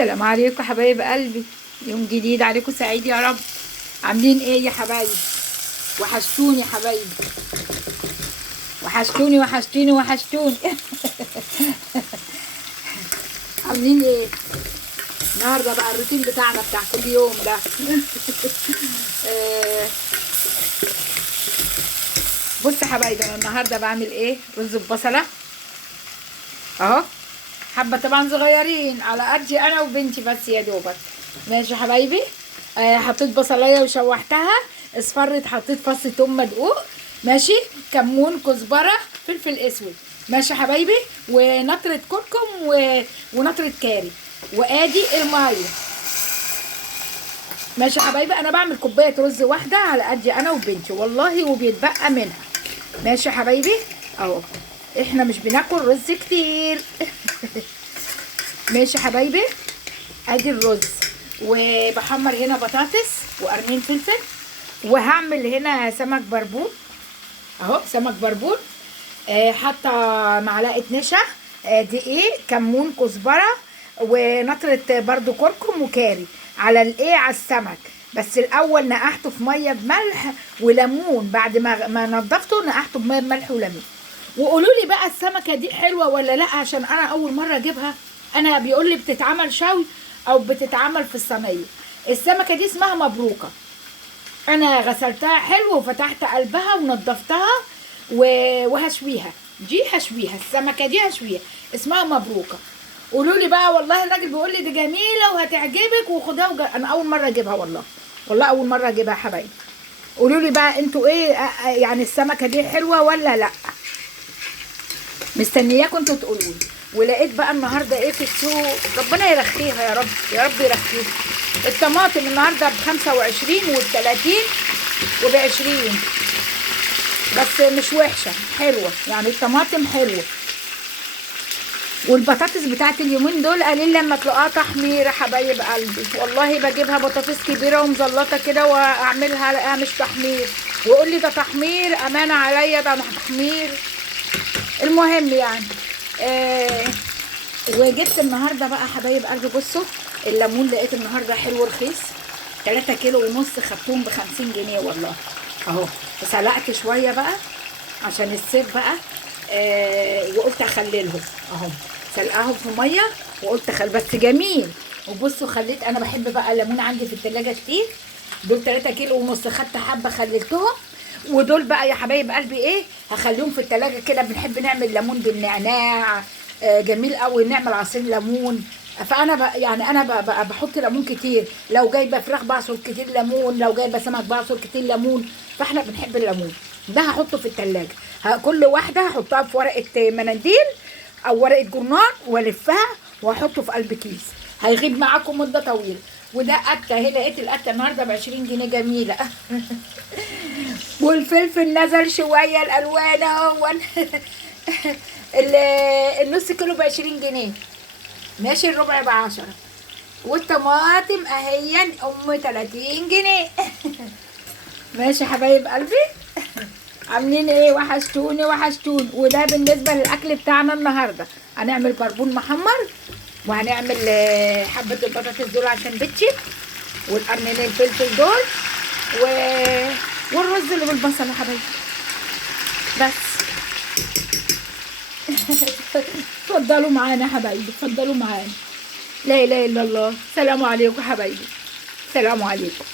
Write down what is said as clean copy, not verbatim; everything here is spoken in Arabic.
السلام عليكم حبايب قلبي. يوم جديد عليكم سعيد يا رب. عاملين ايه يا حبايبي؟ وحشتوني يا حبايبي، وحشتوني وحشتوني وحشتوني. عاملين ايه النهارده بقى؟ الروتين بتاعنا بتاع كل يوم ده. بص يا حبايبي، انا النهارده بعمل ايه؟ رز ببصله اهو، حبه طبعا صغيرين على قدي انا وبنتي بس يا دوبك. ماشي يا حبايبي. حطيت بصلايه وشوحتها، اصفرت حطيت فص ثوم مدقوق، ماشي، كمون، كزبره، فلفل اسود، ماشي يا حبايبي، ونطره كركم ونطره كاري، وادي الميه. ماشي يا حبايبي، انا بعمل كوبايه رز واحده على قدي انا وبنتي والله، وبيتبقى منها. ماشي يا حبايبي اهو، احنا مش بناكل رز كتير. ماشي يا حبايبي، ادي الرز، وبحمر هنا بطاطس وقرنين فلفل، وهعمل هنا سمك بربون اهو، سمك بربون. حاطه معلقه نشا، دقيق، كمون، كزبره، ونطره برضو كركم وكاري على الايه، على السمك. بس الاول نقعته في ميه بملح وليمون، بعد ما نضفته نقعته بميه بملح وليمون. وقولوا لي بقى السمكه دي حلوه ولا لا، عشان انا اول مره اجيبها. انا بيقول لي بتتعمل شوي او بتتعمل في الصينيه. السمكه دي اسمها مبروكه، انا غسلتها حلو وفتحت قلبها ونضفتها وهشويها. دي هشويها، السمكه دي هشويها، اسمها مبروكه. قولوا لي بقى، والله الراجل بيقول لي دي جميله وهتعجبك وخدها انا اول مره اجيبها والله، والله اول مره اجيبها يا حبايبي. قولوا لي بقى انتوا ايه، يعني السمكه دي حلوه ولا لا؟ مستنياكم انتوا تقولوا لي. ولقيت بقى النهارده ايه في السوق، ربنا يرخيها يا رب، يا رب يرخيها. الطماطم النهارده ب 25 وب 30 وب 20، بس مش وحشه، حلوه يعني، الطماطم حلوه. والبطاطس بتاعت اليومين دول قليل لما تلاقوها تحمير يا حبايب قلبي، والله بجيبها بطاطس كبيره ومزلطه كده واعملها الاقيها مش تحمير، ويقول لي ده تحمير، امانه عليا ده تحمير. المهم يعني وجبت النهارده بقى حبايب قلبي، بصوا الليمون لقيت النهارده حلو رخيص، 3 كيلو ونص خدتهم ب50 جنيه والله اهو. سلقت شويه بقى عشان الصيف بقى، وقلت اخللهم اهو، سلقاهم في ميه وقلت بس جميل. وبصوا خليت، انا بحب بقى الليمون عندي في التلاجة كتير. دول 3 كيلو ونص، خدت حبه خللتهم، ودول بقى يا حبايب قلبي ايه، هخليهم في التلاجة كده. بنحب نعمل ليمون بالنعناع، جميل قوي، نعمل عصير ليمون. فانا يعني انا بحط ليمون كتير، لو جايبه فراخ بعصر كتير ليمون، لو جايبه سمك بعصر كتير ليمون، فاحنا بنحب الليمون ده. هحطه في التلاجة، كل واحده هحطها في ورقه مناديل او ورقه جورنال والفها واحطه في قلب كيس، هيغيب معاكم مده طويله. وده قته اهي، لقيت القته النهارده ب 20 جنيه جميله. والفلفل نزل شويه الالوان اهو. النص كيلو ب 20 جنيه، ماشي، الربع ب10، والطماطم اهي 30 جنيه. ماشي حبايب قلبي، عاملين ايه؟ وحشتوني وحشتوني. وده بالنسبه للاكل بتاعنا النهارده. هنعمل بربون محمر، وهنعمل حبه البطاطس دول عشان بتشي، والقرنين الفلفل دول، والرز اللي بالبصل يا حبايبي بس. اتفضلوا معانا يا حبايبي، اتفضلوا معانا. لا اله الا الله. سلام عليكم حبايبي، سلام عليكم.